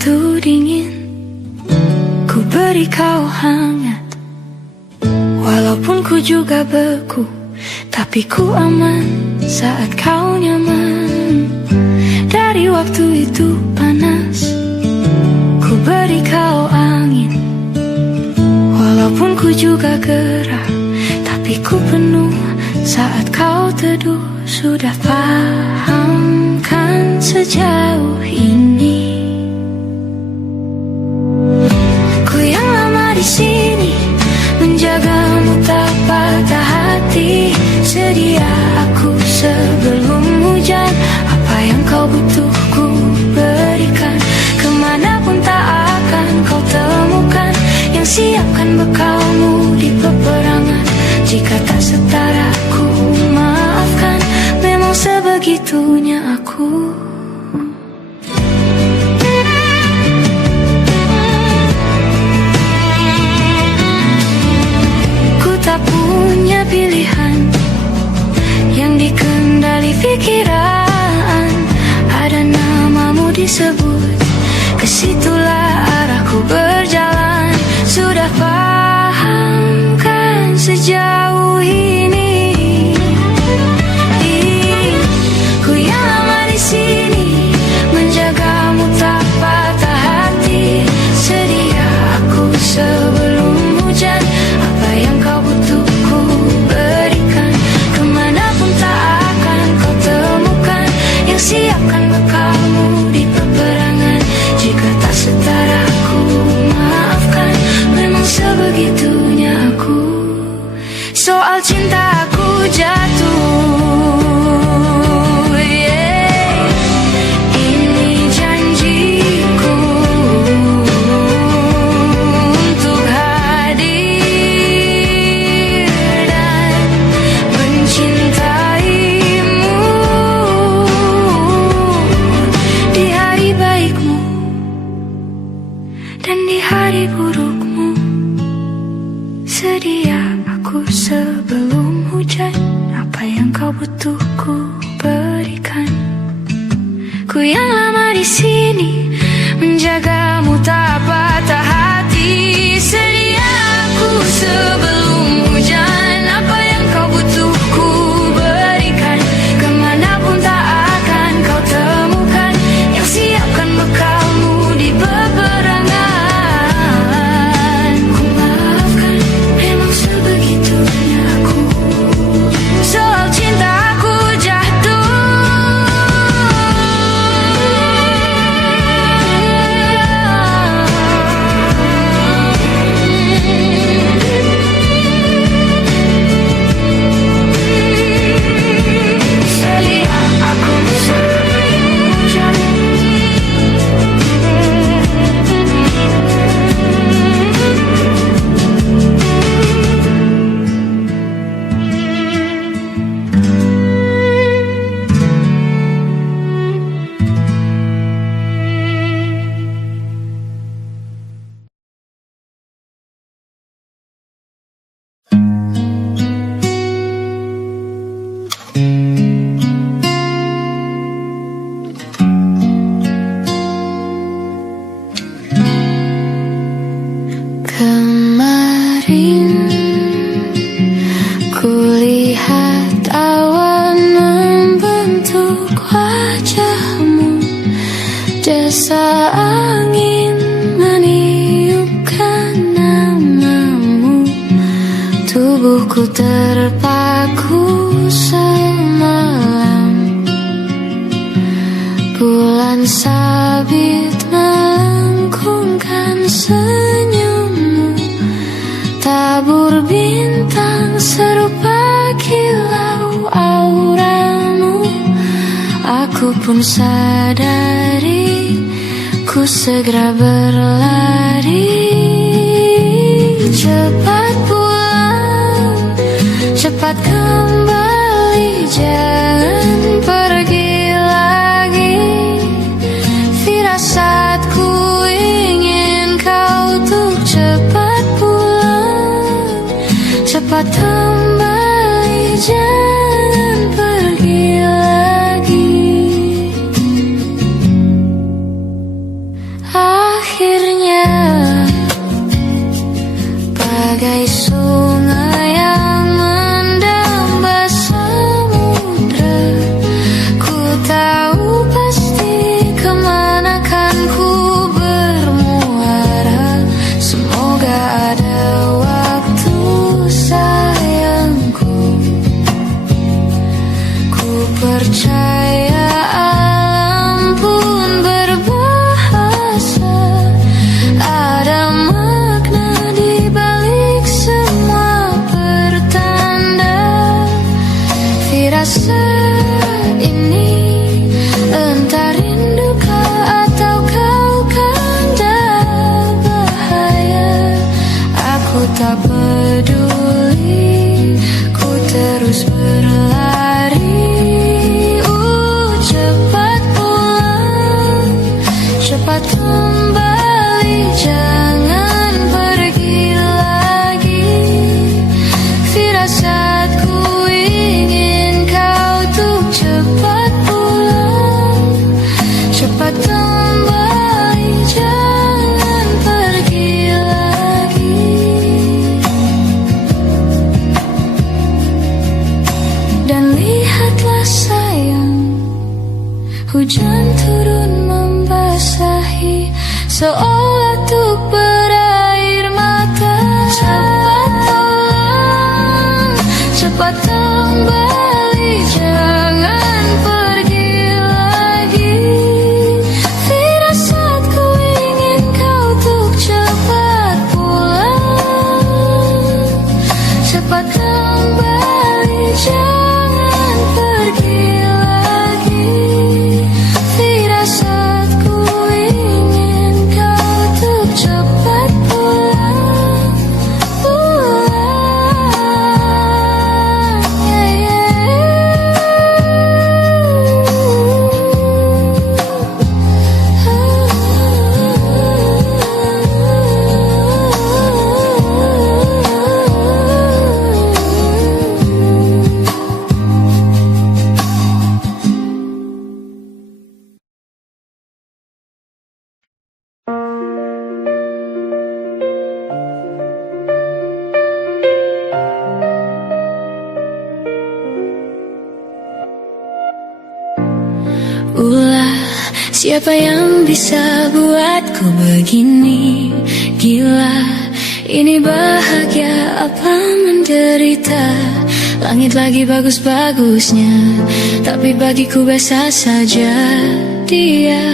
begitu dingin, ku beri kau hangat. Walaupun ku juga beku, tapi ku aman saat kau nyaman. Dari waktu itu panas, ku beri kau angin. Walaupun ku juga gerah, tapi ku penuh saat kau teduh. Sudah paham kan sejauh ini? Ku yang lama di sini, menjagamu tak patah hati. Sedia aku sebelum hujan, apa yang kau butuh ku berikan. Kemanapun tak akan kau temukan yang siapkan bekalmu di peperangan. Jika tak setara ku maafkan, memang sebegitunya aku. Ku tak punya pilihan yang dikendali pikiran. Ada namamu disebut, kesitulah arahku berjalan. Sudah paham kan sejauh ini? Ku yang lama di sini, menjagamu tak patah hati. Sedia aku sebelum hujan, apa yang kau butuh ku berikan. Kemanapun tak akan kau temukan yang siapkan bekalmu di peperangan. Jika tak setara ku maafkan, memang sebegitunya aku. Soal cinta aku jatuh, yeah. Ini janjiku untuk hadir dan mencintaimu di hari baikmu dan di hari burukmu. Sedia aku sebelum hujan, apa yang kau butuh ku berikan. Ku yang lama di sini, menjagamu tak patah hati. Sedia aku sebelum hujan, apa yang kau butuh ku berikan. Kemanapun tak akan kau temukan yang siapkan bekalmu di peperangan. Ku maafkan, memang sebegitunya aku. Soal cinta aku jatuh. Sedia aku sebelum hujan. Kemarin kulihat awan membentuk wajahmu. Desa angin meniupkan namamu. Tubuhku terpaku semalam. Bulan sabit melengkungkan senyummu. Tabur bintang serupa kilau auramu. Aku pun sadari, ku segera berlari. Cepat pulang, cepat kembali, jangan pergi lagi. Firasatku ingin kau untuk cepat pulang, cepat kembali, jangan pergi lagi. Akhirnya bagai sungai yang mendamba samudra, ku tahu pasti kemana kan ku bermuara. Semoga ada waktu sayangku, ku percaya alam pun berbahasa. Ada makna di balik semua pertanda. Firasat ini entah rindukah atau kau kanda bahaya. Aku tak peduli, ku terus berlari. Cepat pulang, cepat kembali, jangan pergi lagi. Firasatku ingin kau tuh cepat pulang, cepat kembali, jangan pergi lagi. Dan lihatlah sayang, hujan turun membasahi seolah tuh berair mata. Cepat pulang, cepat kembali, jangan pergi lagi. Firasatku ingin kau tuh cepat pulang, cepat kembali, jangan pergi lagi. Firasatku ingin kau tuh cepat pulang, pulang. Ulah, siapa yang bisa buatku begini? Gila, ini bahagia apa menderita? Langit lagi bagus-bagusnya, tapi bagiku biasa saja. Dia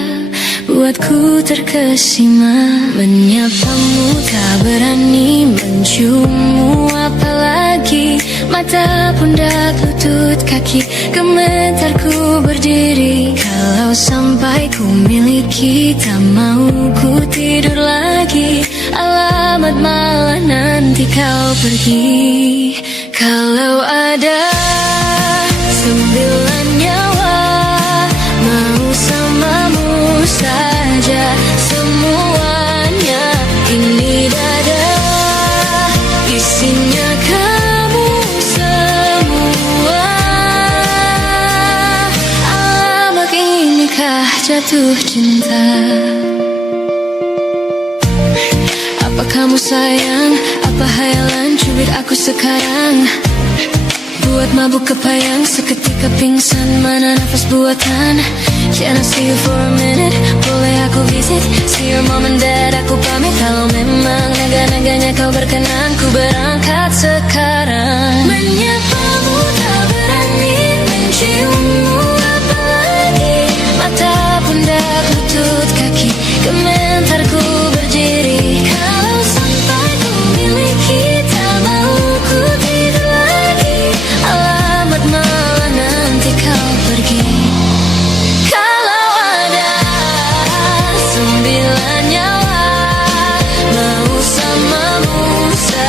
buatku terkesima, menyapamu tak berani, menciummu apalagi. Mata, pundak, lutut, kaki, gemetarku berdiri. Kalau sampai ku miliki, tak mau ku tidur lagi. Alamat malah nanti kau pergi. Kalau ada 9 nyawa, mau samamu saja semuanya. Ini dada, isinya kamu semua. Alamak, inikah jatuh cinta? Apa kamu sayang? Apa hayalan cubit aku sekarang? Buat mabuk kepayang, seketika pingsan, mana nafas buatan. Can I see you for a minute? Boleh aku visit? See your mom and dad, aku pamit. Kalau memang naga-naganya kau berkenan, ku berangkat sekarang. Menyapamu tak berani, menciummu apalagi. Mata, pundak, lutut, kaki, gemetarku berdiri. Kalau sampai ku miliki, tak mau ku tidur lagi. Alamat malah nanti kau pergi. Kalau ada 9 nyawa, mau samamu saja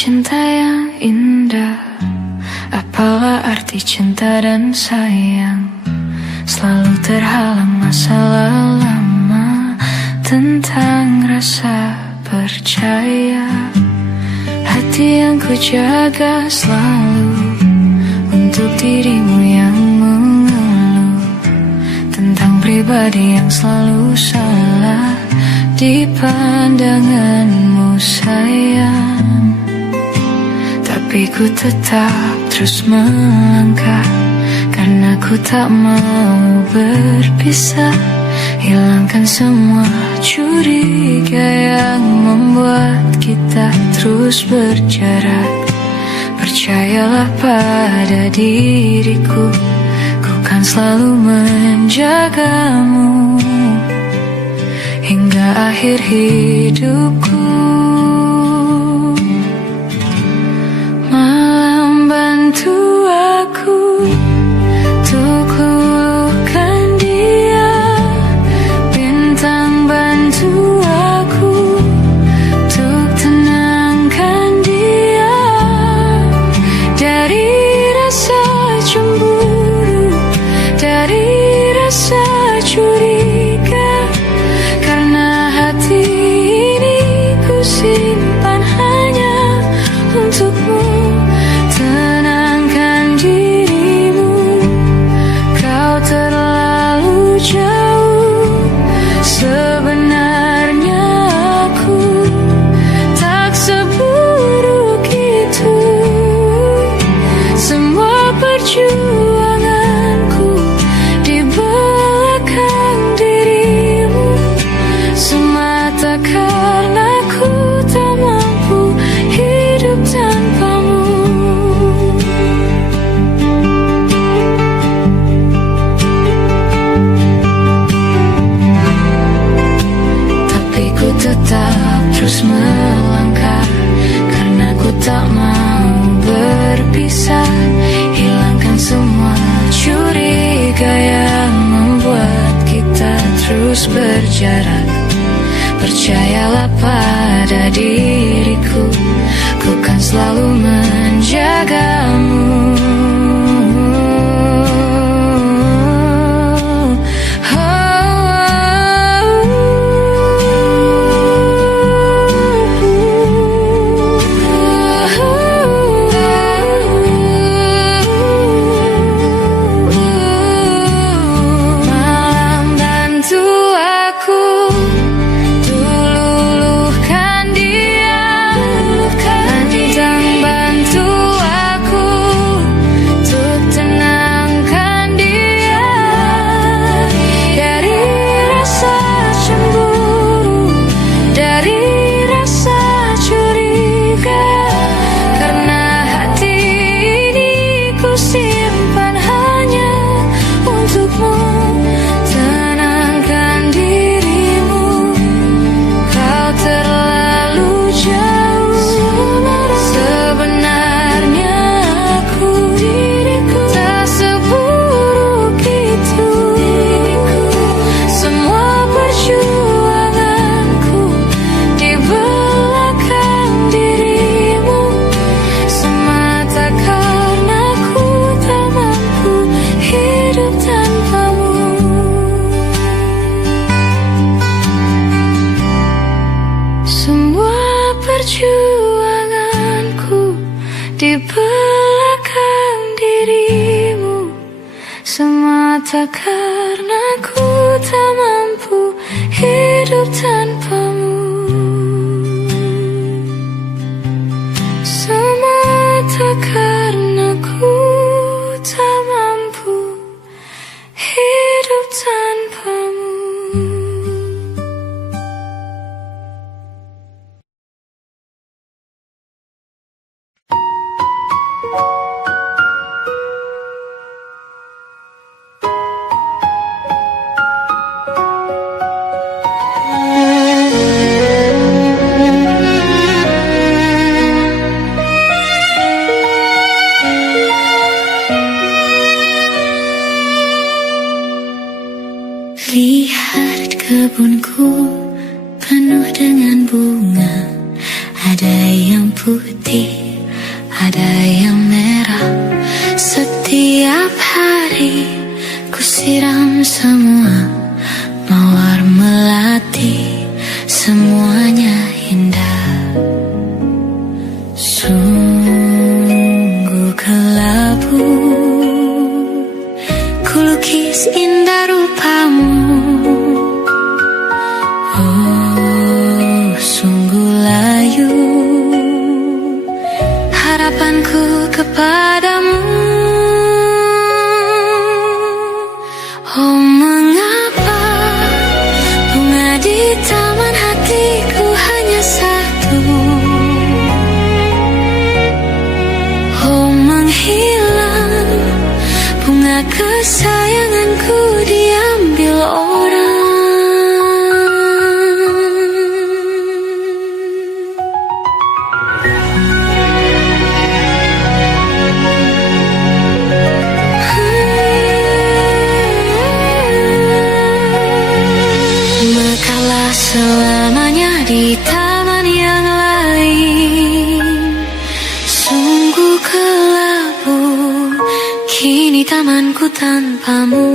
cinta yang indah? Apalah arti cinta dan sayang? Selalu terhalang masalah lama. Tentang rasa percaya, hati yang ku jaga selalu untuk dirimu yang mengeluh tentang pribadi yang selalu salah di pandanganmu sayang. Tapi ku tetap terus melangkah karena ku tak mau berpisah. Hilangkan semua curiga yang membuat kita terus berjarak. Percayalah pada diriku, ku kan selalu menjagamu hingga akhir hidupku. Malam bantu aku untuk luluhkan dia, bintang bantu aku untuk tenangkan dia dari rasa cemburu, dari rasa curiga. Karena hati ini ku simpan hanya untukmu. Tenangkan dirimu, kau terlalu jauh. Sebenarnya aku tak seburuk itu. Semua perjuanganku di belakang dirimu semata karena ku tak mampu hidup tanpamu. Tapi ku tetap terus melangkah karena ku tak mau berpisah. Hilangkan semua curiga yang membuat kita terus berjarak. Percayalah pada diriku, ku kan selalu menjagamu. Malam bantu aku luluhkan dia, bintang bantu aku untuk tenangkan dia dari rasa cemburu, dari rasa curiga. Karena hati ini ku simpan hanya untukmu. Tenangkan dirimu, kau terlalu jauh. Sebenarnya aku tak seburuk itu. Semua perjuanganku di belakang dirimu semata karena ku tak mampu hidup tanpamu. Semua perjuanganku di belakang dirimu semata karena ku tak mampu hidup tanpamu. Semata karena ku tak mampu hidup tanpamu. Lihat kebunku penuh dengan bunga, ada yang putih, ada yang merah. Setiap hari ku siram semua mawar melati, semuanya indah. Sungguh kelabu ku lukis indah rupamu. Oh, sungguh layu harapanku kepadamu. Oh, mengapa bunga di taman hatiku hanya satu? Oh, menghilang bunga kesayanganku diambil orang. Mekalah selamanya di taman yang lain. Sungguh kelabu kini tamanku tanpamu.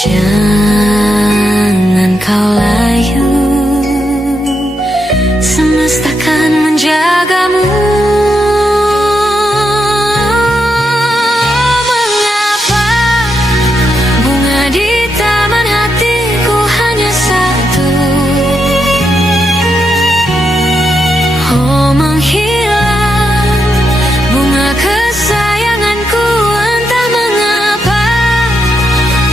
Jangan kau layu, semesta kan menjagamu. Mengapa bunga di taman hatiku hanya satu? Oh, menghilang bunga kesayanganku, entah mengapa.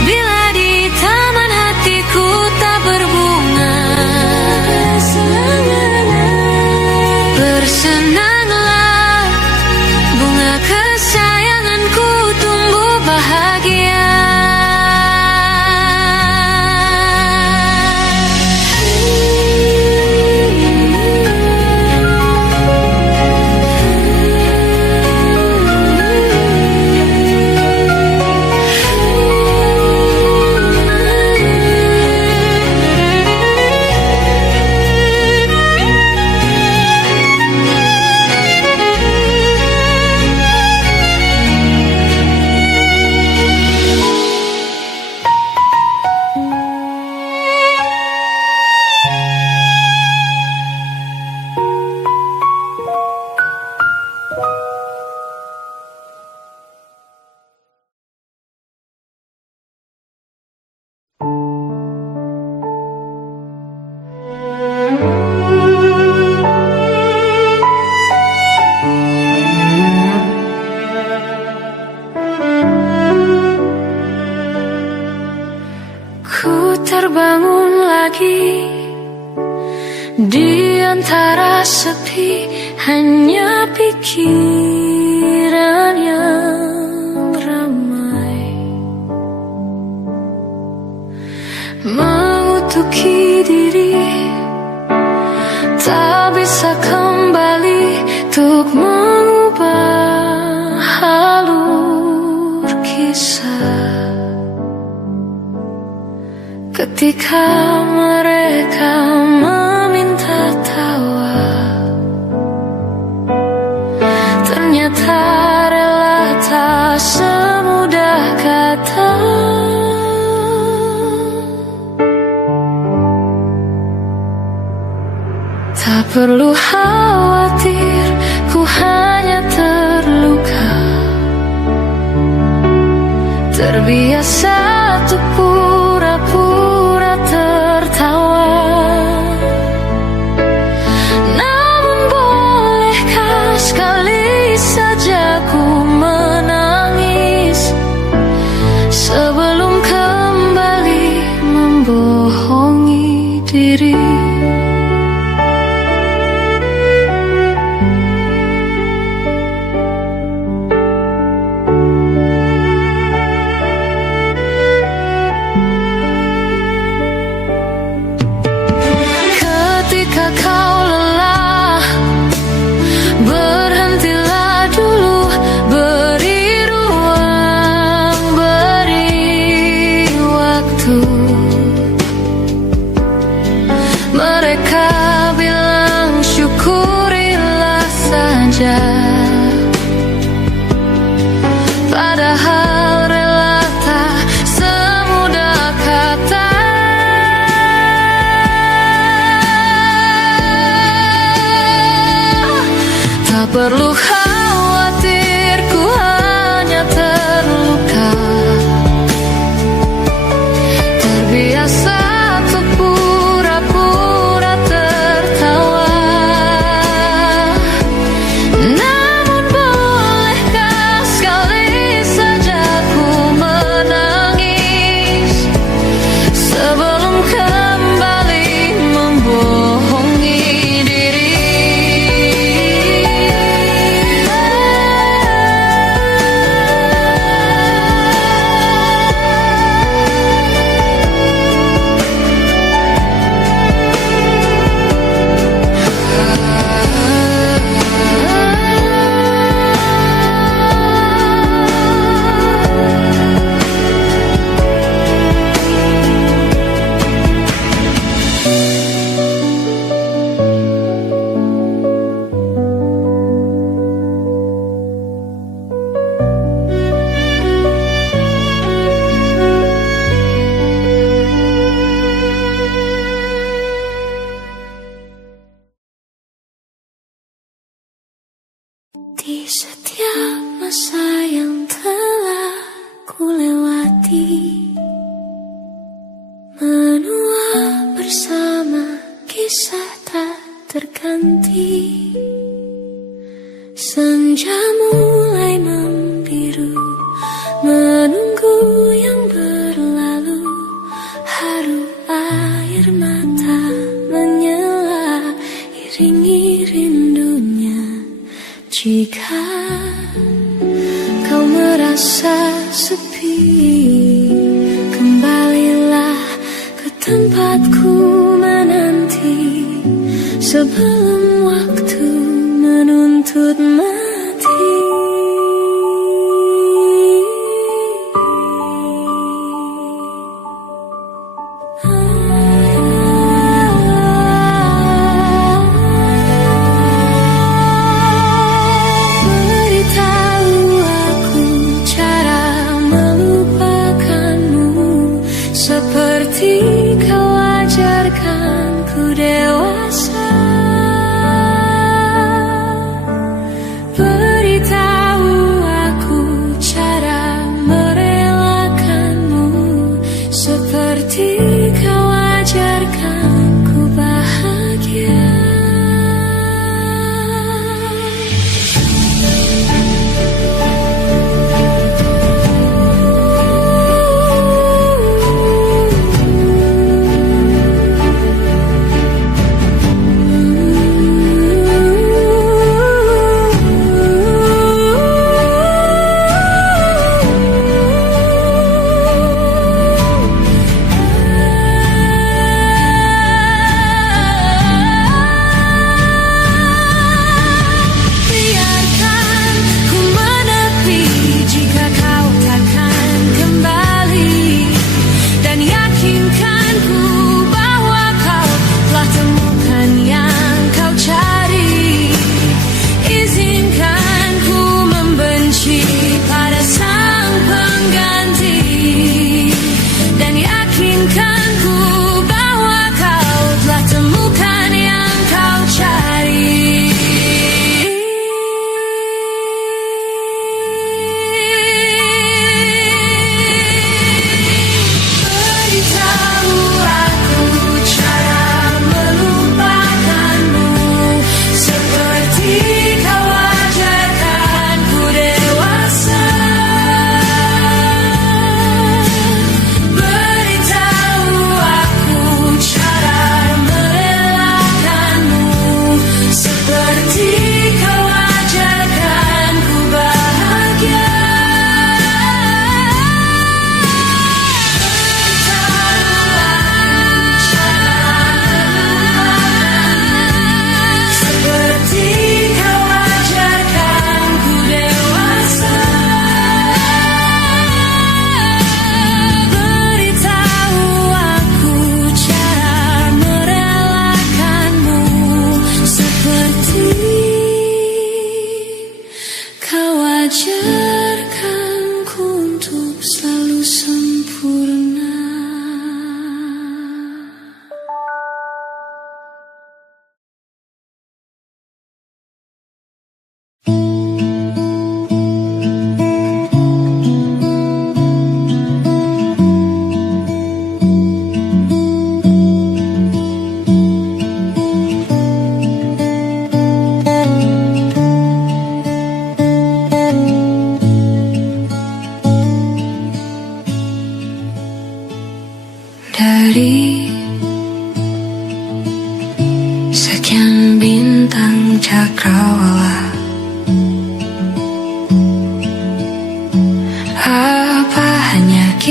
Bila di taman hatiku tak berbunga, bersenanglah bunga kesayanganku tumbuh bahagia. Ku terbangun lagi di antara sepi, hanya pikiran yang ramai mengutuki diri, tak bisa kembali untuk mengubah alur kisah. Ketika mereka meminta tawa, ternyata rela tak semudah kata. Tak perlu khawatir, ku hanya terluka, terbiasa untuk pura-pura tertawa. Namun bolehkah sekali saja ku menangis sebelum kembali membohongi diri. saja. Padahal rela tak semudah kata. Tak perlu khawatir, ku hanya terluka. Terbiasa untuk pura-pura tertawa. Namun bolehkah sekali saja ku menangis sebelum kembali membohongi diri. Di setiap masa yang telah ku lewati, menua bersama kisah tak terganti. Senja mulai membiru, menunggu yang berlalu. Haru air mata menyela, iringi rindunya. Jika kau merasa sepi, kembalilah ke tempatku menanti sebelum waktu menuntut mati. Seperti kau ajarkan ku dewasa.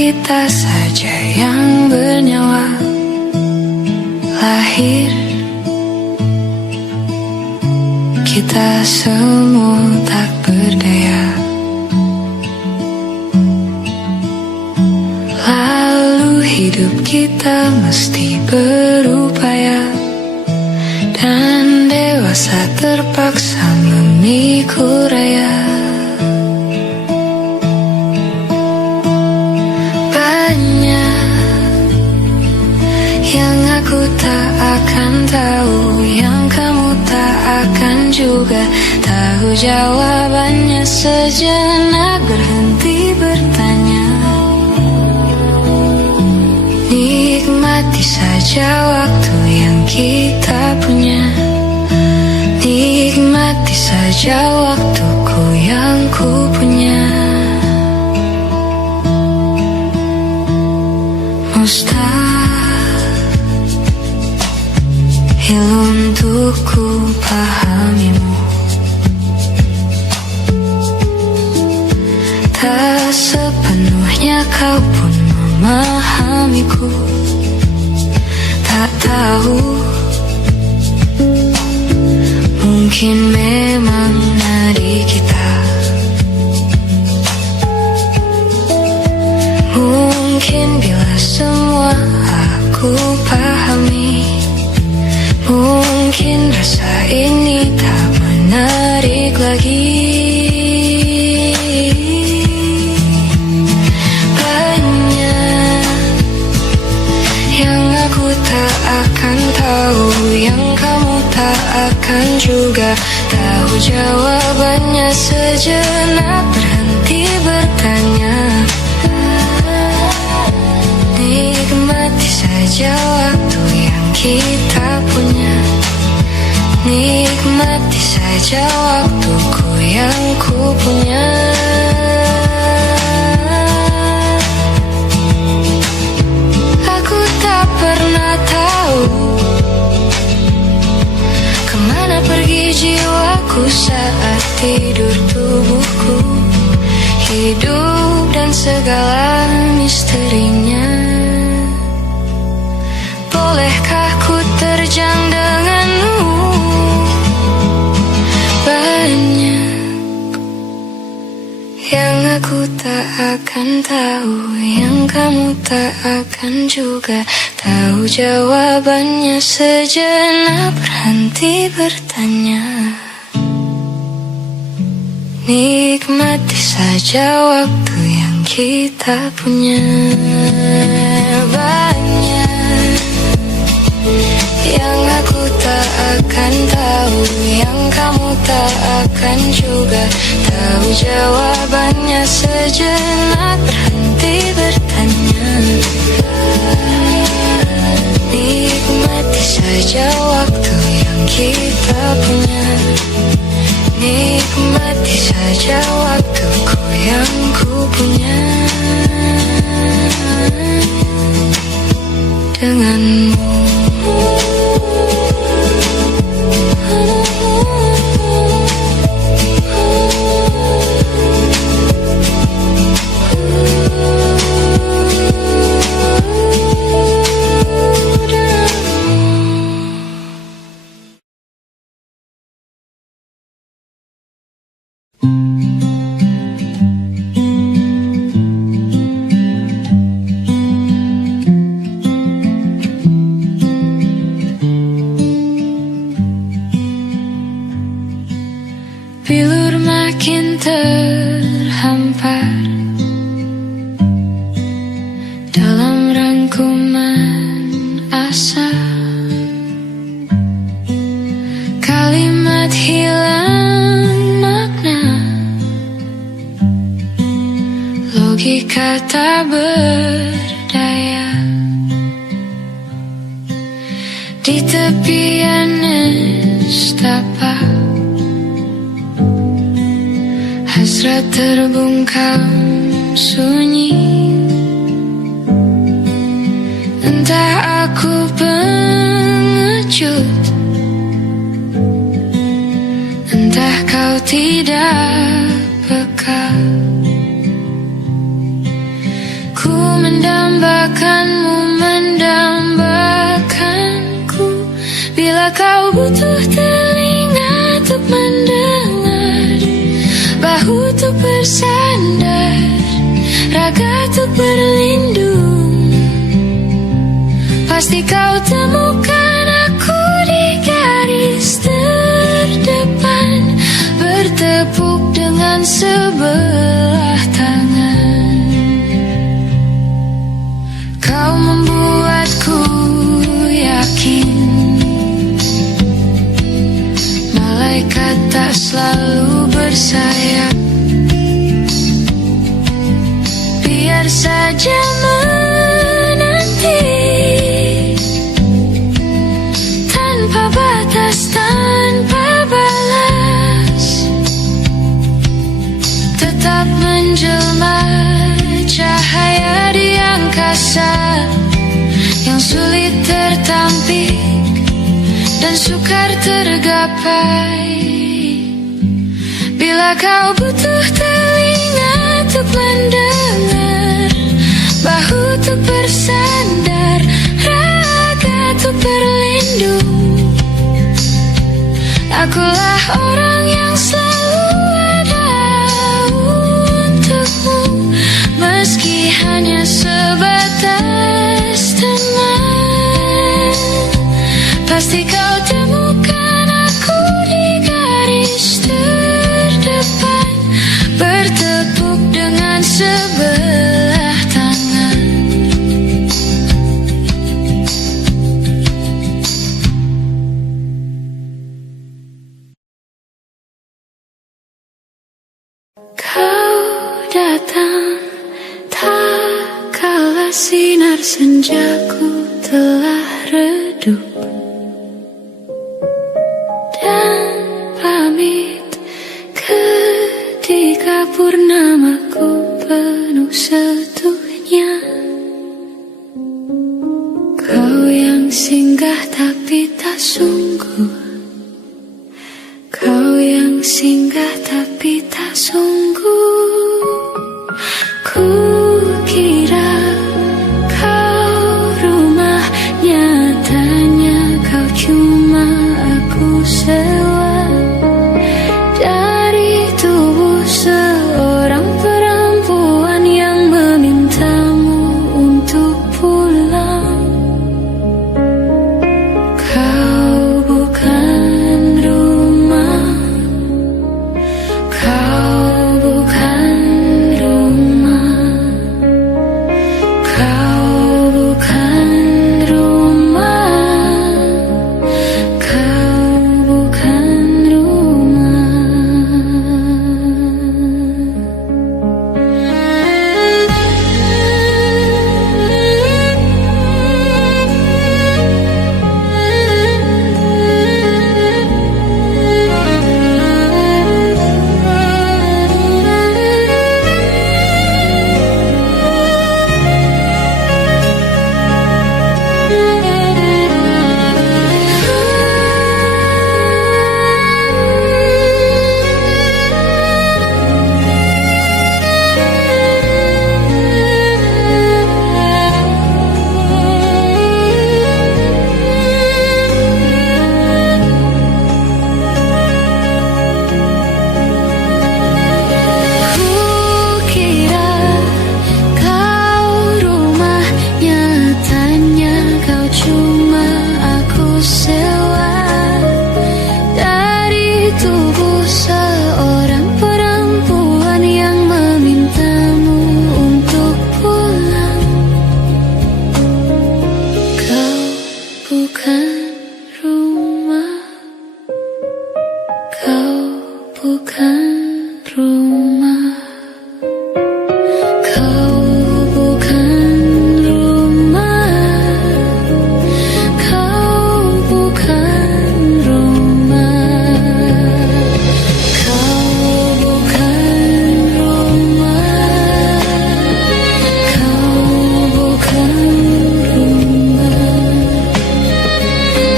kita saja yang bernyawa. Lahir kita semua tak berdaya. Lalu hidup kita mesti berupaya, dan dewasa terpaksa memikul raya. Banyak yang aku tak akan tahu, yang kamu tak akan juga tahu jawabannya. Sejenak berhenti bertanya, nikmati saja waktu yang kita punya. Nikmati saja waktuku yang ku punya. Mustahil untuk ku pahamimu, tak sepenuhnya kau pun memahamiku. Tak tahu, mungkin memang nadi kita, mungkin bila semua aku pahami, mungkin rasa ini tak menarik lagi. Tak akan tahu, yang kamu tak akan juga tahu jawabannya. Sejenak berhenti bertanya, nikmati saja waktu yang kita punya. Nikmati saja waktuku yang ku punya. Pernah tahu kemana pergi jiwaku saat tidur tubuhku. Hidup dan segala misterinya, bolehkah ku terjang denganmu? Banyak yang aku tak akan tahu, yang kamu tak akan juga tahu jawabannya. Sejenak berhenti bertanya, nikmati saja waktu yang kita punya. Banyak yang aku tak akan tahu, yang kamu tak akan juga tahu jawabannya. Sejenak berhenti bertanya, nikmati saja waktu yang kita punya. Nikmati saja waktuku yang ku punya denganmu. Bilur makin terhampar dalam rangkuman asa. Kalimat hilang makna, logika tak berdaya. Di tepian nestapa, hasrat terbungkam sunyi. Entah aku pengecut, entah kau tidak peka. Ku mendambakanmu, mendambakanku. Bila kau butuh telinga untuk mendengar, bahu untuk bersandar, raga untuk berlindung, pasti kau temukan aku di garis terdepan, bertepuk dengan sebelah tangan. Kau membuatku yakin malaikat tak selalu bersayap. Biar saja menanti tanpa batas, tanpa balas, tetap menjelma cahaya di angkasa yang sulit tertampik dan sukar tergapai. Bila kau butuh telinga untuk mendengar, bahu untuk bersandar, raga untuk berlindung, akulah orang yang selalu ada untukmu, meski hanya sebatas teman. Pasti kau temukan aku di garis terdepan, bertepuk dengan sebelah tangan. Kau datang tak kala sinar senjaku telah redup, dan pamit ketika purnamaku penuh setuhnya. Kau yang singgah tapi tak sungguh, kau yang singgah tapi tak sungguh. Ku kira kau rumah, nyatanya kau cuma aku sewa dari tubuh seorang perempuan yang memintamu untuk pulang. Kau bukan rumah, kau bukan rumah, kau bukan rumah,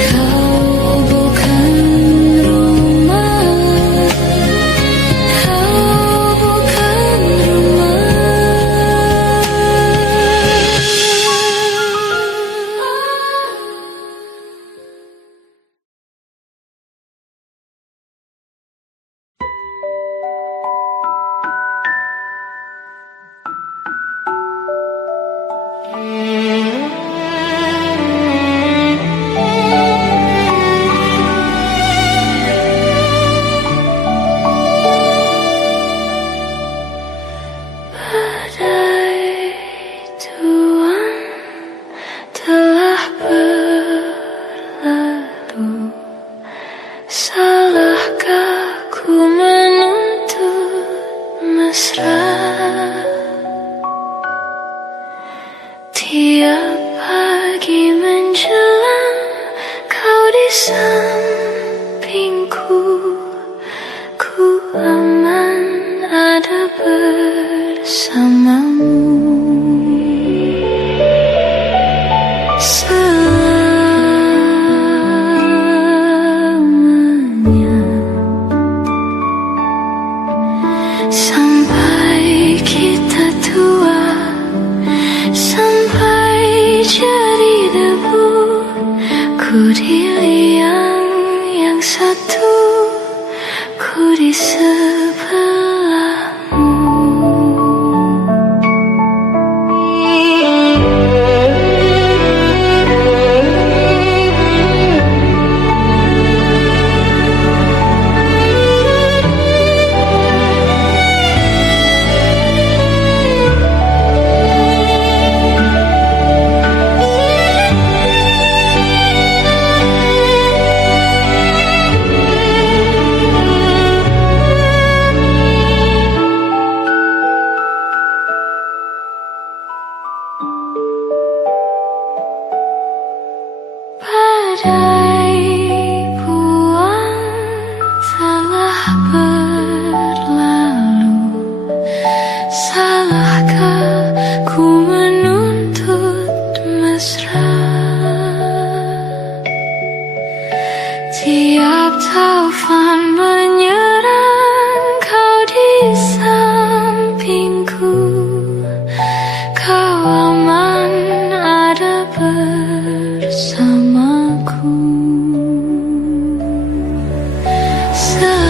kau bukan rumah. mesra. Tiap pagi menjelang kau di sampingku, ku aman ada bersamamu. Selamanya sampai kita tua, sampai jadi debu, ku di liang yang satu, ku di sebelahmu. Badai buang telah berlalu, salahkah ku menuntut mesra? Tiap taufan menyerang, kau di sampingku, kau aman ada bersamaku. Selamanya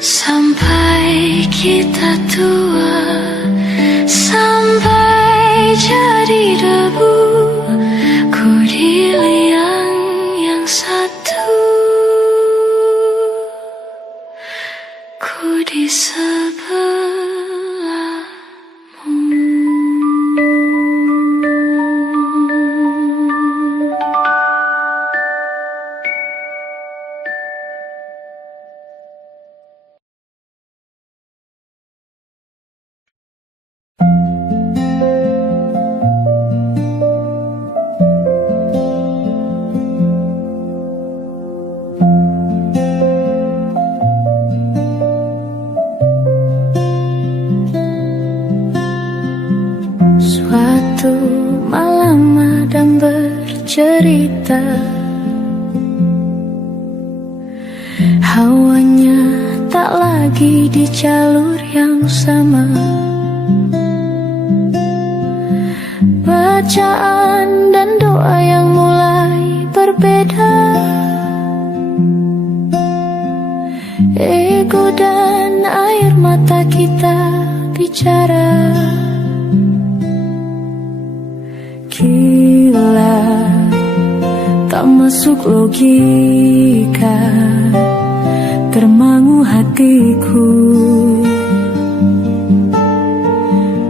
sampai kita tua, sampai jadi debu, ku di liang yang satu, ku di sebelahmu. Suatu malam Adam bercerita, hawanya tak lagi di jalur yang sama. Bacaan dan doa yang mulai berbeda, ego dan air mata kita bicara. Gila, tak masuk logika, termangu hatiku.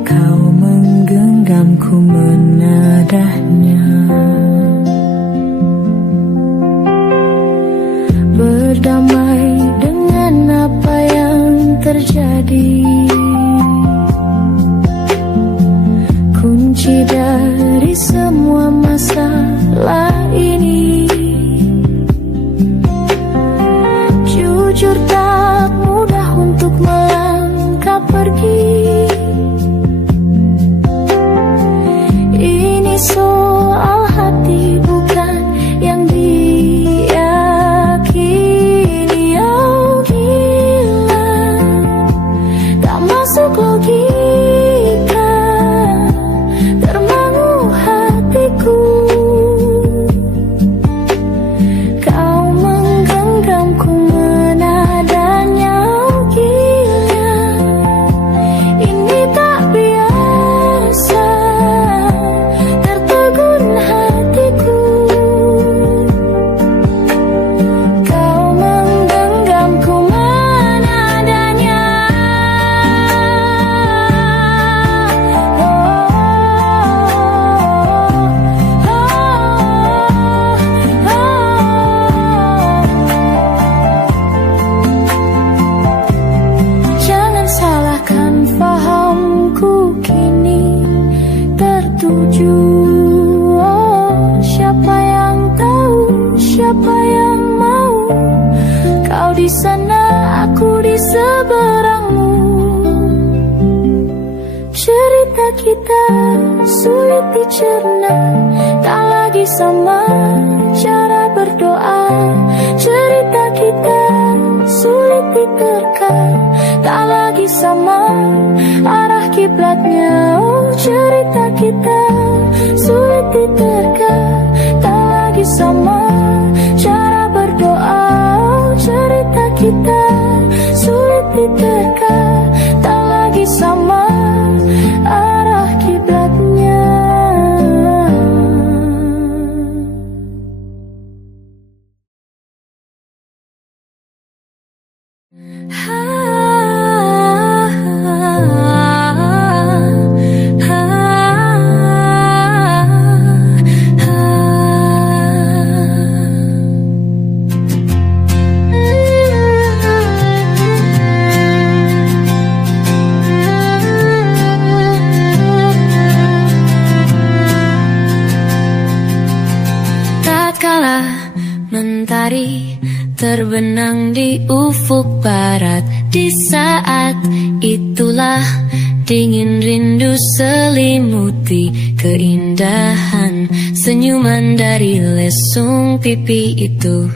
Kau menggenggamku menadahnya, berdamai dengan apa yang terjadi. Kunci dari semua masalah ini, jujur tak mudah untuk melangkah pergi. Ini soal hati bukan yang diyakini. Oh gila, tak masuk logika, termangu hatiku. kita sulit dicerna, tak lagi sama cara berdoa. Cerita kita sulit diterka, tak lagi sama arah kiblatnya. Oh, cerita kita sulit diterka, tak lagi sama cara berdoa. Oh, cerita kita sulit diterka, tak lagi sama arah kiblatnya. Mentari terbenang di ufuk barat, di saat itulah dingin rindu selimuti keindahan senyuman dari lesung pipi itu,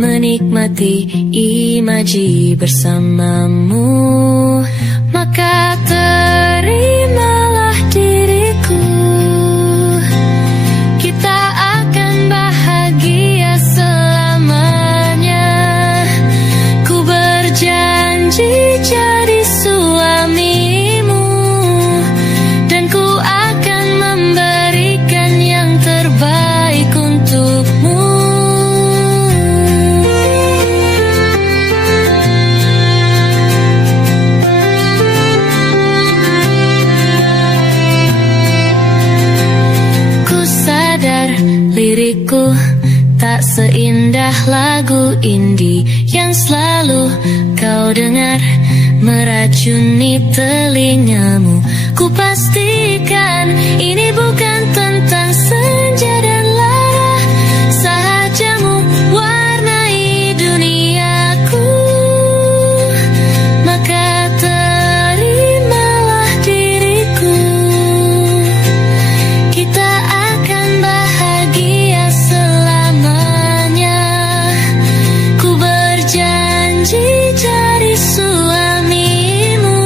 menikmati imaji bersamamu. Maka terimalah diriku, kita akan bahagia selamanya. Ku berjanji jadi suamimu, dan ku akan memberikan yang terbaik untukmu. Ku sadar lirikku tak seindah lagu indie yang selalu kau dengar meracuni telingamu. Ku pastikan ini bukan tentang senja dan lara, sahajamu warnai duniaku. Maka terimalah diriku, kita akan bahagia selamanya. Ku berjanji jadi suamimu,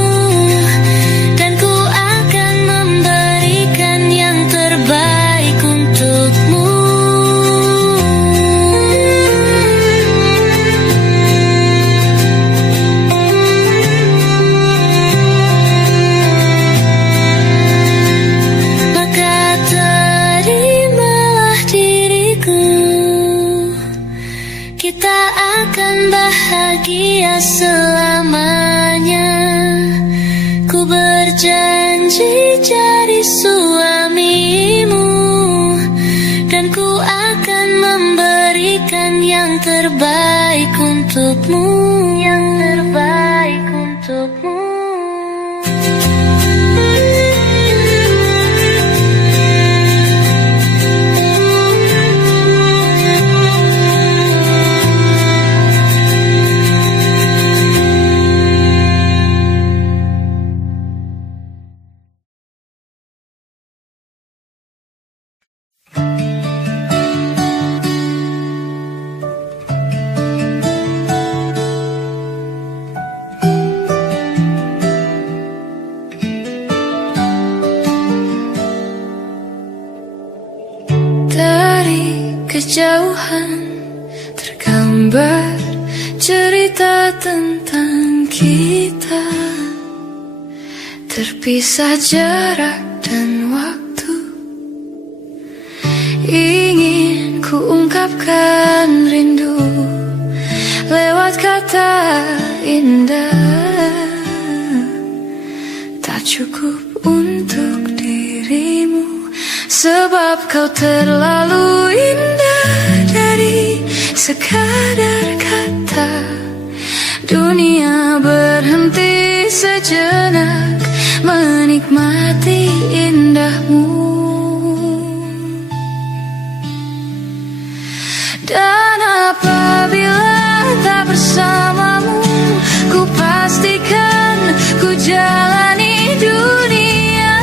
dan ku akan memberikan yang terbaik untukmu. Maka terimalah diriku, kita akan bahagia selamanya. Ku berjanji jadi suamimu, dan ku akan memberikan yang terbaik untukmu, yang terbaik untukmu. Dari kejauhan tergambar cerita tentang kita, terpisah jarak dan waktu. Ingin ku ungkapkan rindu lewat kata indah, tak cukup untuk dirimu, sebab kau terlalu indah. Dari sekadar kata, dunia berhenti sejenak menikmati indahmu. Dan apabila tak bersamamu, ku pastikan ku jalani dunia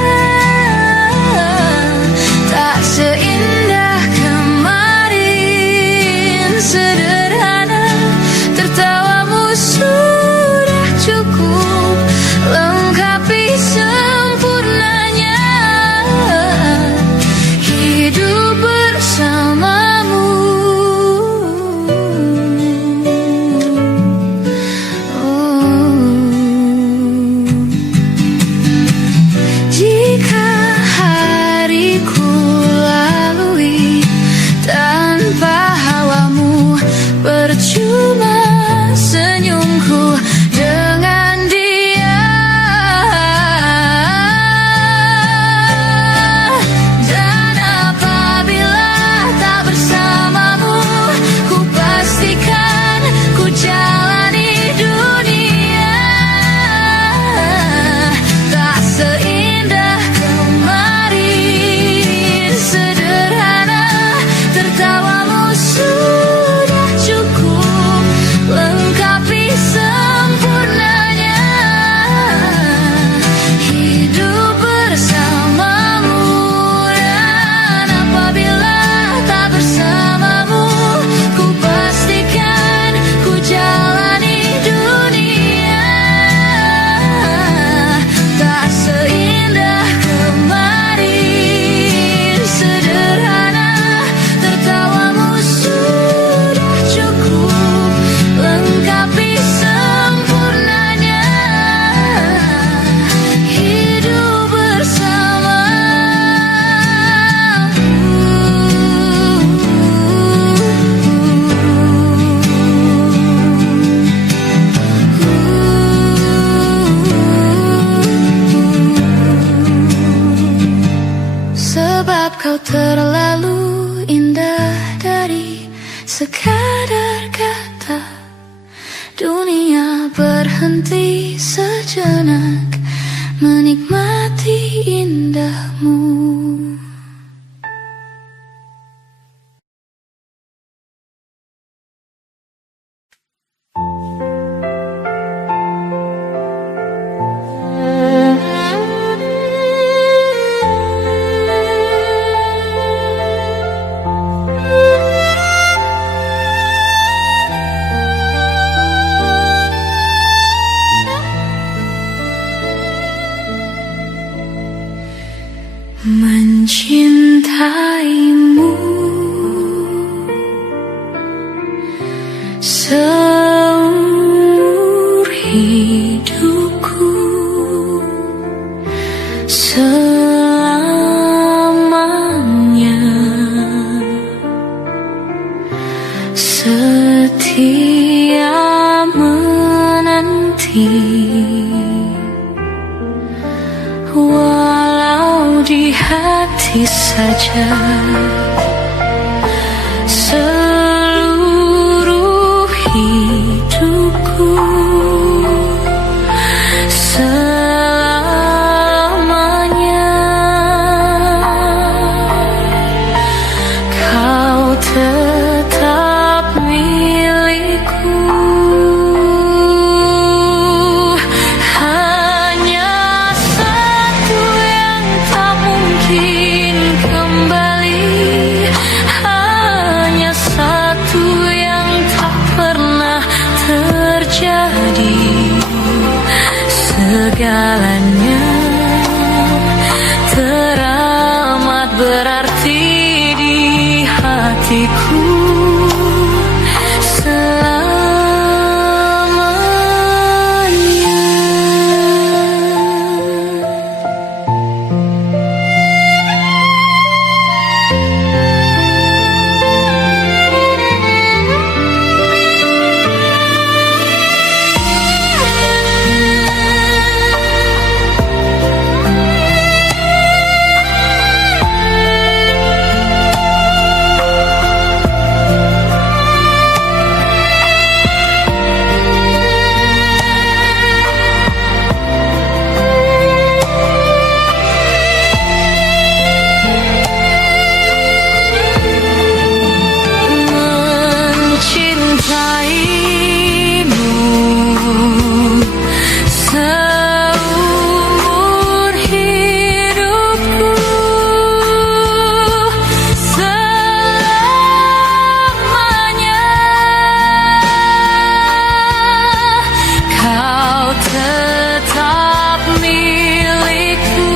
setia menanti, walau di hati saja. Seluruh hidupku selamanya kau tetap milikku. Hanya satu yang tak mungkin kembali, hanya satu yang tak pernah terjadi. Segalanya teramat berarti di hatiku selamanya. Mencintaimu seumur hidupku, selamanya kau tetap milikku.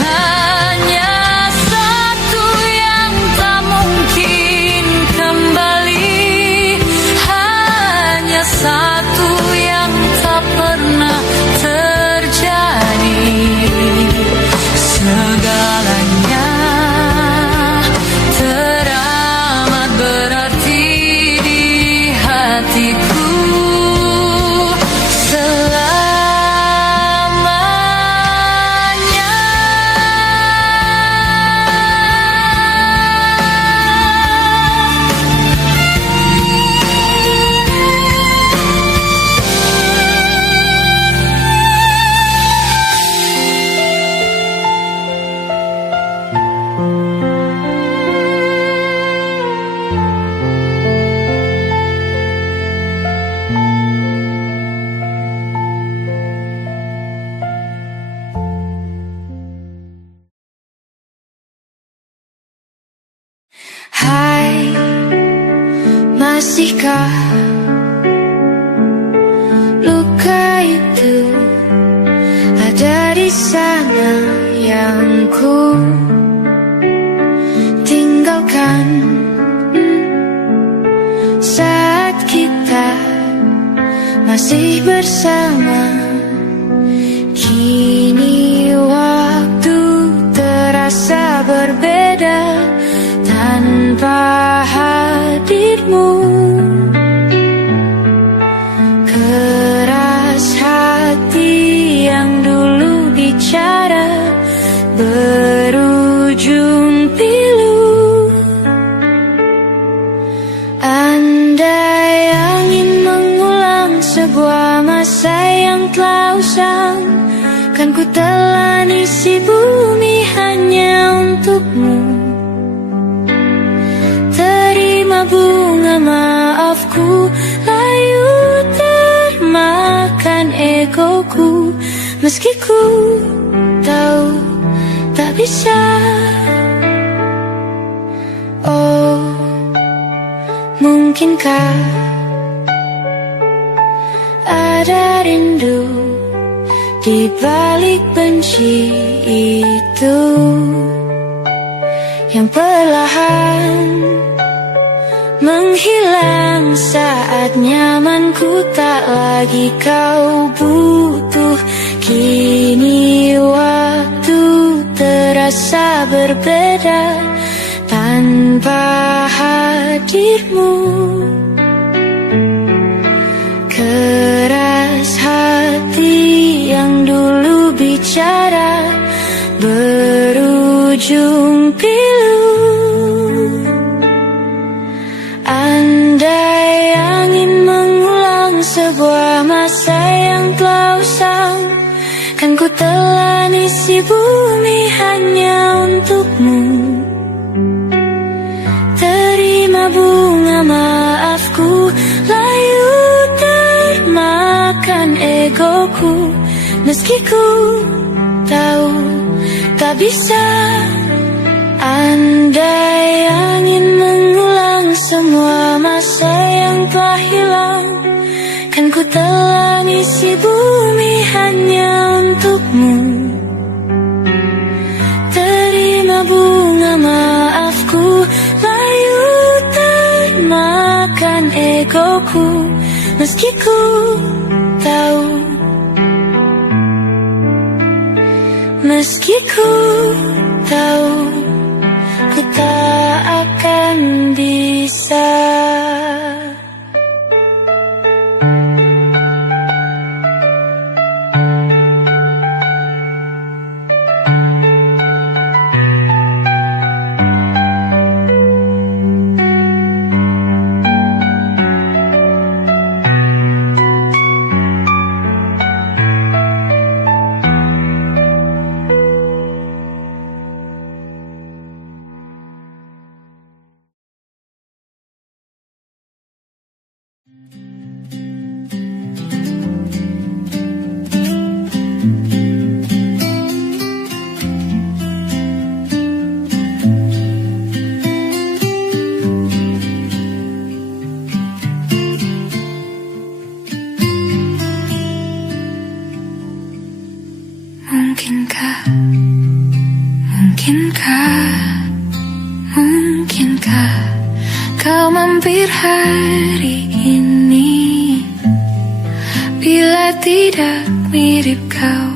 Hanya satu yang tak mungkin kembali, hanya satu yang tak pernah terjadi. Segalanya teramat berarti di hatiku selamanya. Hai, masihkah luka itu ada di sana yang ku tinggalkan saat kita masih bersama? Kini waktu terasa berbeda tanpa hadirmu. Keras hati yang dulu bicara berujung pilu. Andai angin mengulang sebuah masa yang telah usang, kan ku telan isi bumi hanya untukmu. Terima bunga maafku, layu termakan egoku, meski ku tahu tak bisa. Oh, mungkinkah ada rindu di balik benci itu yang perlahan menghilang saat nyamanku tak lagi kau butuh. Kini waktu terasa berbeda tanpa hadirmu. Keras hati yang dulu bicara berujung pilu. Andai angin mengulang sebuah masa yang telah usang, kan ku telan isi bumi hanya untukmu. Terima bunga maafku, layu termakan egoku. Meski ku tahu tak bisa. Andai angin mengulang semua masa yang telah hilang, kan ku telan isi bumi hanya untukmu. Terima bunga maafku, layu termakan egoku. Meski ku tahu, meski ku tahu, ku tak akan bisa. Mungkinkah kau mampir hari ini? Bila tidak mirip kau,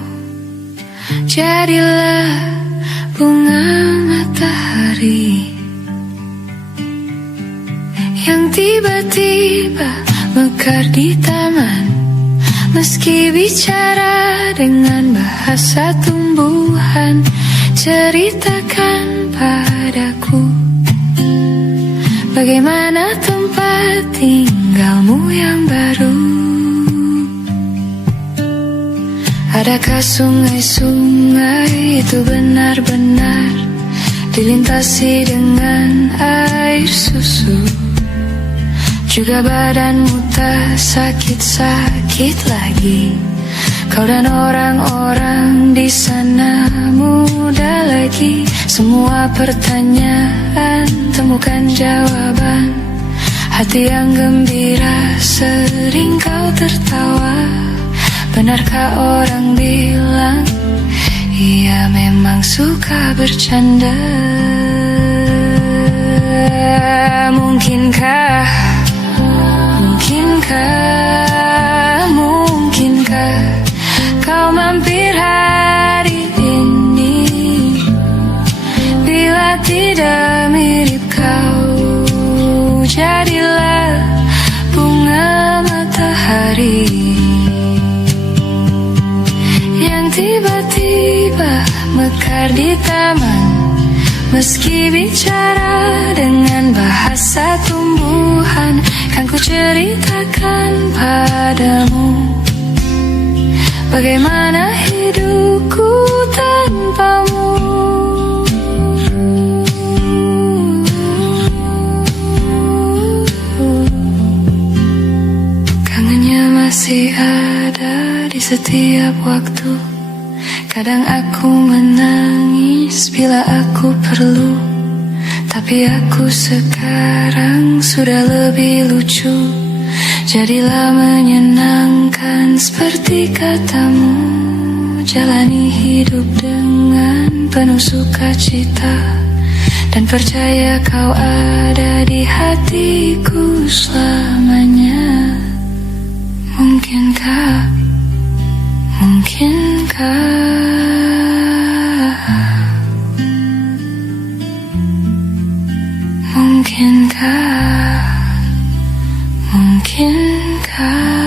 jadilah bunga matahari yang tiba-tiba mekar di taman. Meski bicara dengan bahasa tumbuhan, ceritakan padaku bagaimana tempat tinggalmu yang baru. Adakah sungai-sungai itu benar-benar dilintasi dengan air susu? Juga badanmu tak sakit-sakit lagi. Kau dan orang-orang di sana muda lagi. Semua pertanyaan temukan jawaban. Hati yang gembira sering kau tertawa. Benarkah orang bilang ia memang suka bercanda? Mungkinkah kau mampir hari ini? Bila tidak mirip kau, jadilah bunga matahari yang tiba-tiba mekar di taman. Meski bicara dengan bahasa tumbuhan, kan ku ceritakan padamu bagaimana hidupku tanpamu. Kangennya masih ada di setiap waktu. Kadang aku menangis bila aku perlu, tapi aku sekarang sudah lebih lucu. Jadilah menyenangkan seperti katamu. Jalani hidup dengan penuh sukacita, dan percaya kau ada di hatiku selamanya. Mungkinkah Mungkinkah, mungkinkah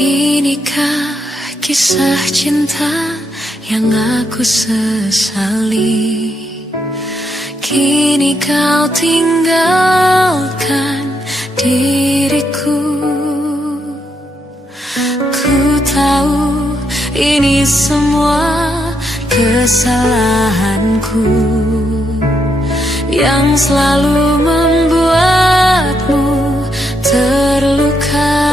inikah kisah cinta yang aku sesali? Kini kau tinggalkan diriku. Ku tahu ini semua kesalahanku yang selalu membuatmu terluka.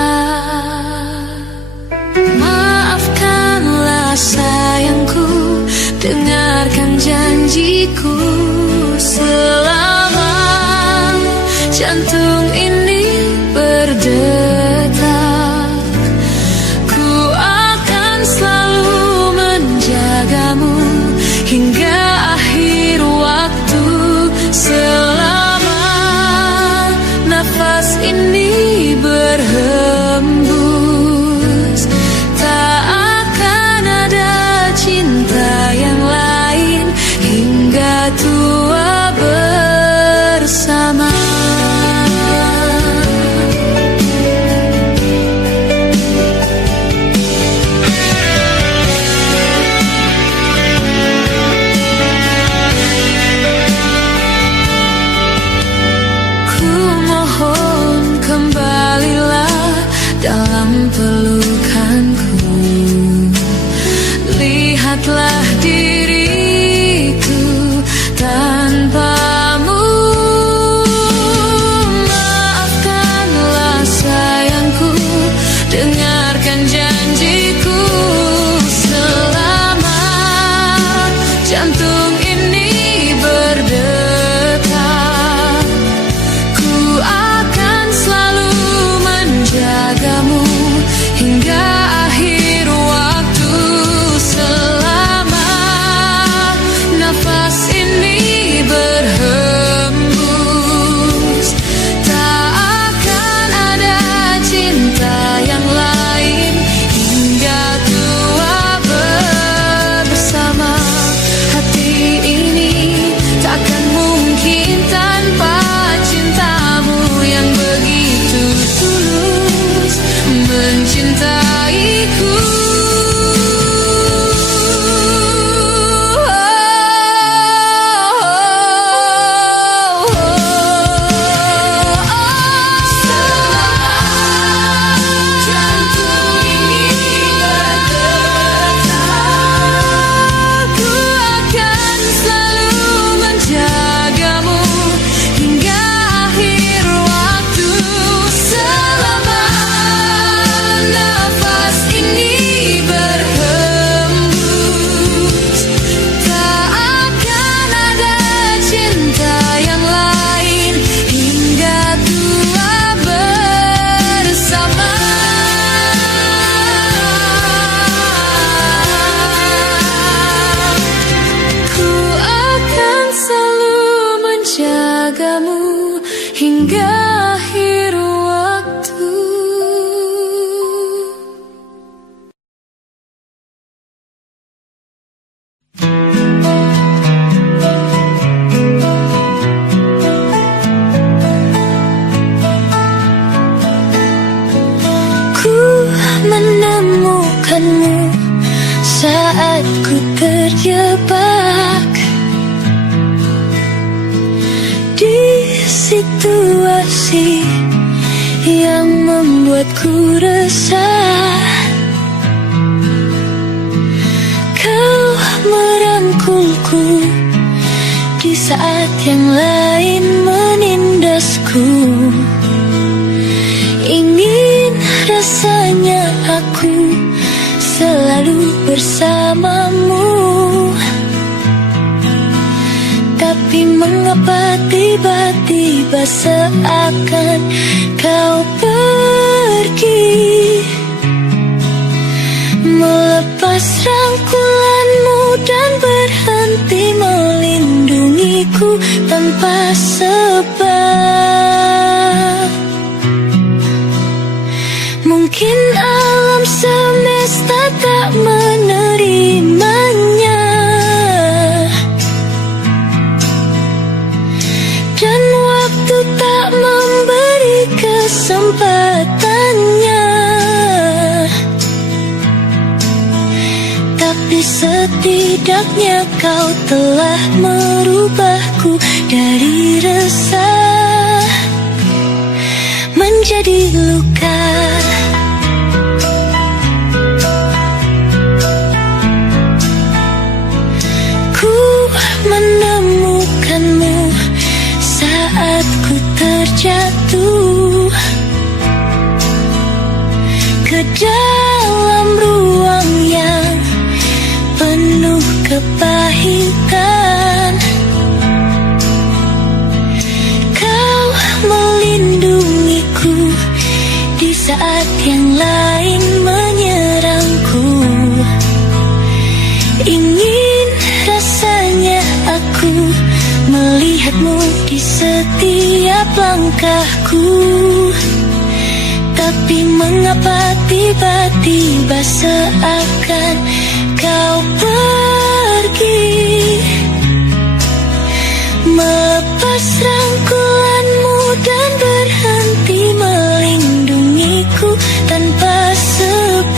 Sayangku, dengarkan janjiku. Selama jantung ini berdetak, ku akan selalu menjagamu hingga akhir waktu. Selama nafas ini berhembus, cinta yang lain hingga tua bersama. Ku mohon kembalilah dalam pelukanku. Lihatlah diriku tanpamu. Maafkanlah sayangku, dengarkan janjiku. Selama jantung ini berdetak, ku akan selalu menjagamu hingga akhir waktu. Selama nafas ini berhembus, tak akan ada cinta yang lain hingga tua bersama. Hati ini takkan mungkin tanpa cintamu yang begitu tulus mencintaiku. Hingga akhir waktu. Ku menemukanmu saat ku terjebak di situasi yang membuatku resah. Kau merangkulku di saat yang lain menindasku. Ingin rasanya aku selalu bersamamu, tapi mengapa tiba-tiba seakan kau pergi? tanpa sebab. Mungkin alam semesta tak menerimanya, dan waktu tak memberi kesempatannya. Tapi setidaknya kau telah merubahku dari resah menjadi luka. Ku menemukanmu saat ku terjatuh ke dalam ruang yang penuh kepahitan. Kau melindungiku di saat yang lain menyerangku. Ingin rasanya aku melihatmu di setiap langkahku. Tapi mengapa tiba-tiba seakan kau pergi, melepas rangkulanmu dan berhenti melindungiku tanpa sebab.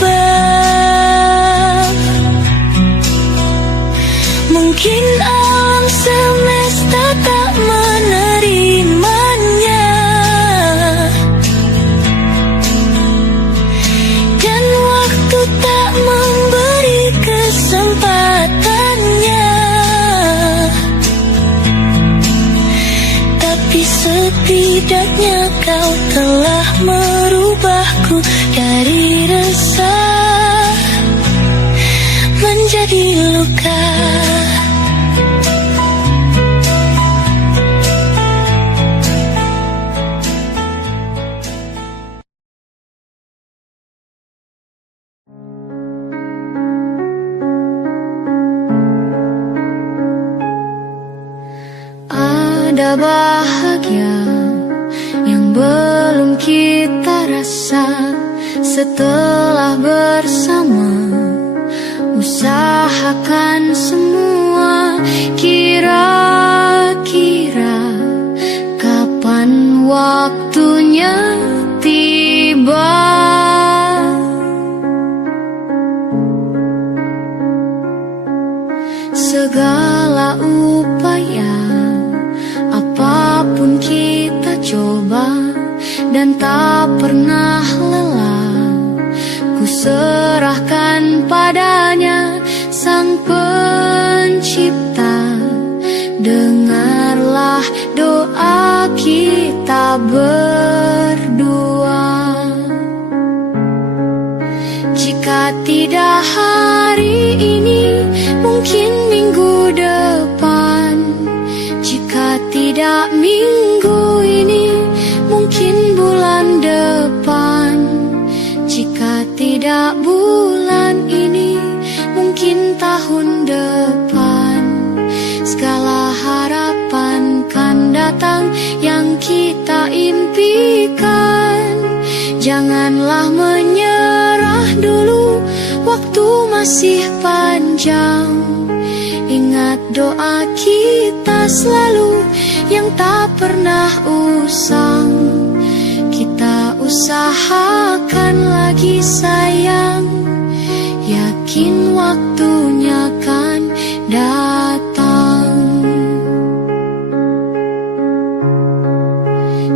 Mungkin alam semesta tak menerimanya, dan waktu tak memberi kesempatannya. Tapi setidaknya kau telah merubahku dari resah menjadi luka. Ada bahagia yang belum kita rasa setelah bersama. Usahakan semua, kira-kira kapan waktunya tiba. Segala upaya, apapun kita coba dan tak pernah lelah. Ku serahkan padanya Sang Pencipta. Dengarlah doa kita berdua. Jika tidak hari ini, mungkin minggu depan. Jika tidak minggu ini, mungkin bulan depan. Jika tidak bulan ini, mungkin tahun depan. Segala harapan kan datang yang kita impikan. Janganlah menyerah dulu, waktu masih panjang. Ingat doa kita selalu yang tak pernah usang. Kita usahakan lagi sayang, yakin waktunya kan datang.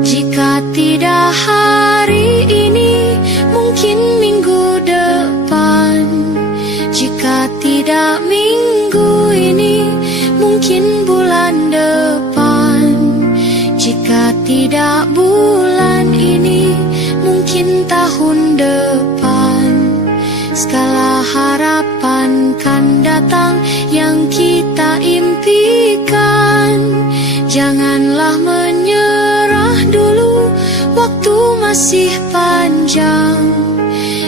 Jika tidak hari ini, mungkin minggu depan. Jika tidak minggu ini, mungkin bulan depan. Jika tidak bulan ini, mungkin tahun depan. Segala harapan kan datang yang kita impikan. Janganlah menyerah dulu, waktu masih panjang.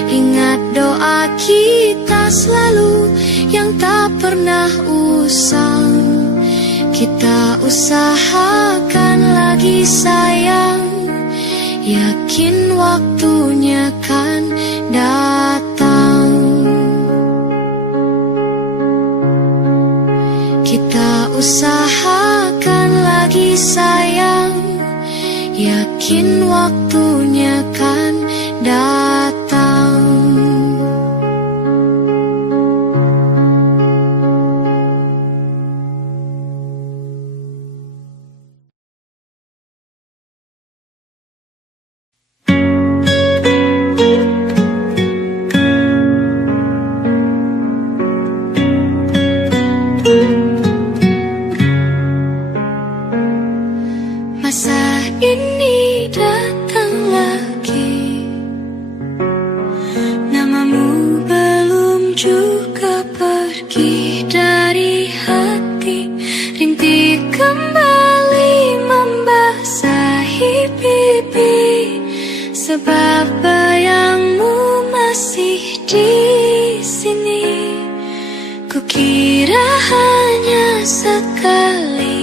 Ingat doa kita selalu yang tak pernah usang. Kita usahakan lagi sayang, yakin waktunya kan datang. Kita usahakan lagi sayang, yakin waktunya kan datang. Masa ini datang lagi, namamu belum juga pergi dari hati. Rintik kembali membasahi pipi, sebab bayangmu masih di sini. Kukira hanya sekali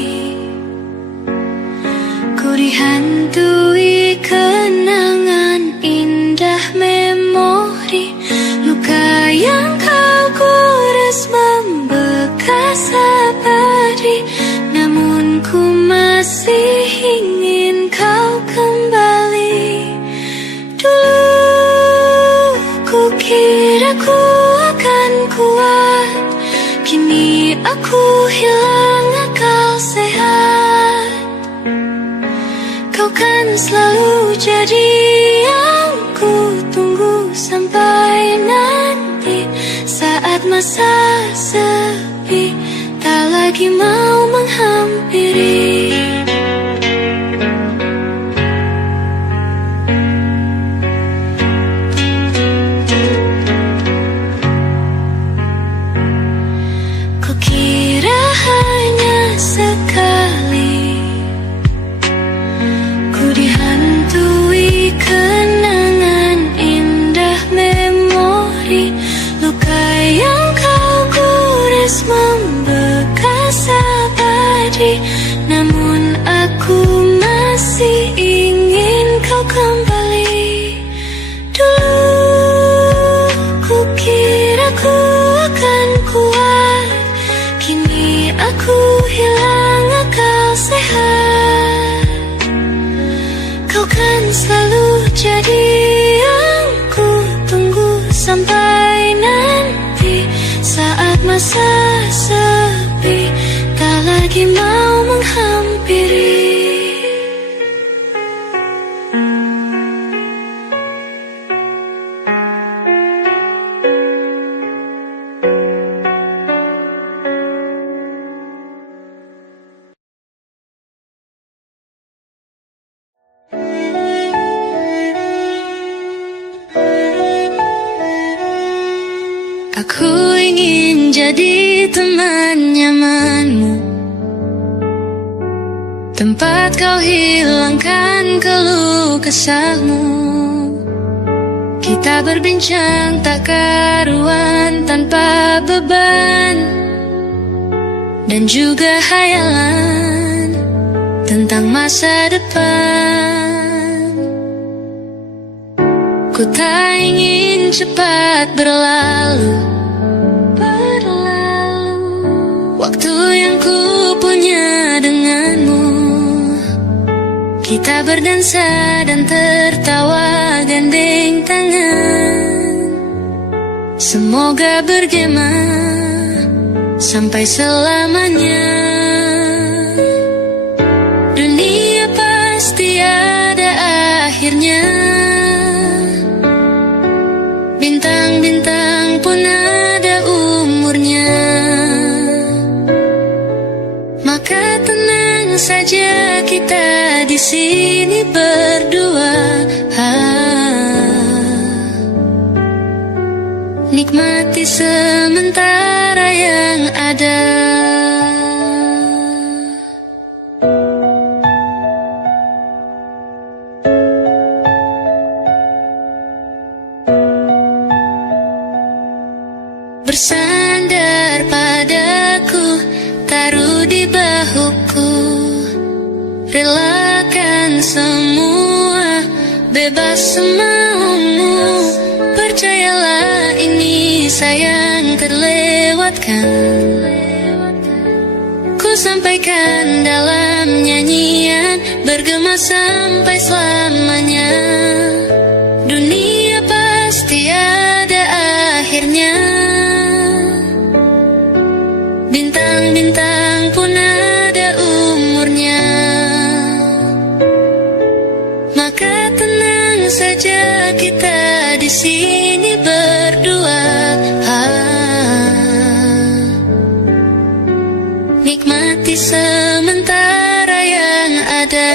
ku dihantui kenangan indah memori. Luka yang kau gores membekas abadi, namun ku masih ingin kau kembali. Dulu ku kira ku akan kuat, kini aku hilang akal sehat. Kau kan selalu jadi yang ku tunggu sampai nanti. Saat masa sepi tak lagi mau menghampiri. Kukira hanya sekali ku dihantui kenangan indah memori. Luka yang kau gores membekas abadi, namun aku masih ingin kau kembali. Dulu ku kira ku akan kuat, kini aku hilang akal sehat. Kau kan selalu jadi yang ku tunggu sampai nanti. Saat masa sepi tak lagi mau menghampiri. Aku ingin jadi teman nyamanmu, tempat kau hilangkan keluh kesahmu. Kita berbincang tak karuan tanpa beban, dan juga hayalan tentang masa depan. Ku tak ingin cepat berlalu waktu yang ku punya denganmu. Kita berdansa dan tertawa gandeng tangan. Semoga bergema sampai selamanya. Dunia pasti ada akhirnya, bintang-bintang pun ada umurnya. Maka tenang saja kita di sini berdua, nikmati sementara yang ada. Bersandar padaku, taruh di bahu relakan semua, bebas semaumu. Percayalah ini sayang terlewatkan. Ku sampaikan dalam nyanyian, bergema sampai selamanya. Dunia pasti ada akhirnya. Bintang-bintang pun ada umurnya. Maka tenang saja kita di sini berdua. Nikmati sementara yang ada.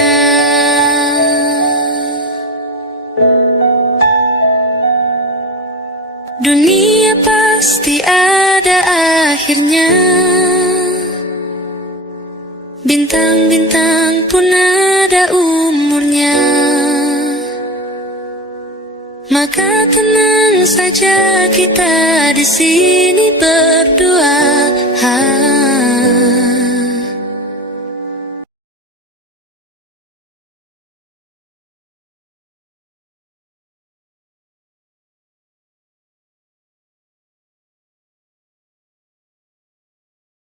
Dunia pasti ada akhirnya. Bintang-bintang pun ada umurnya. Maka tenang saja kita di sini berdua.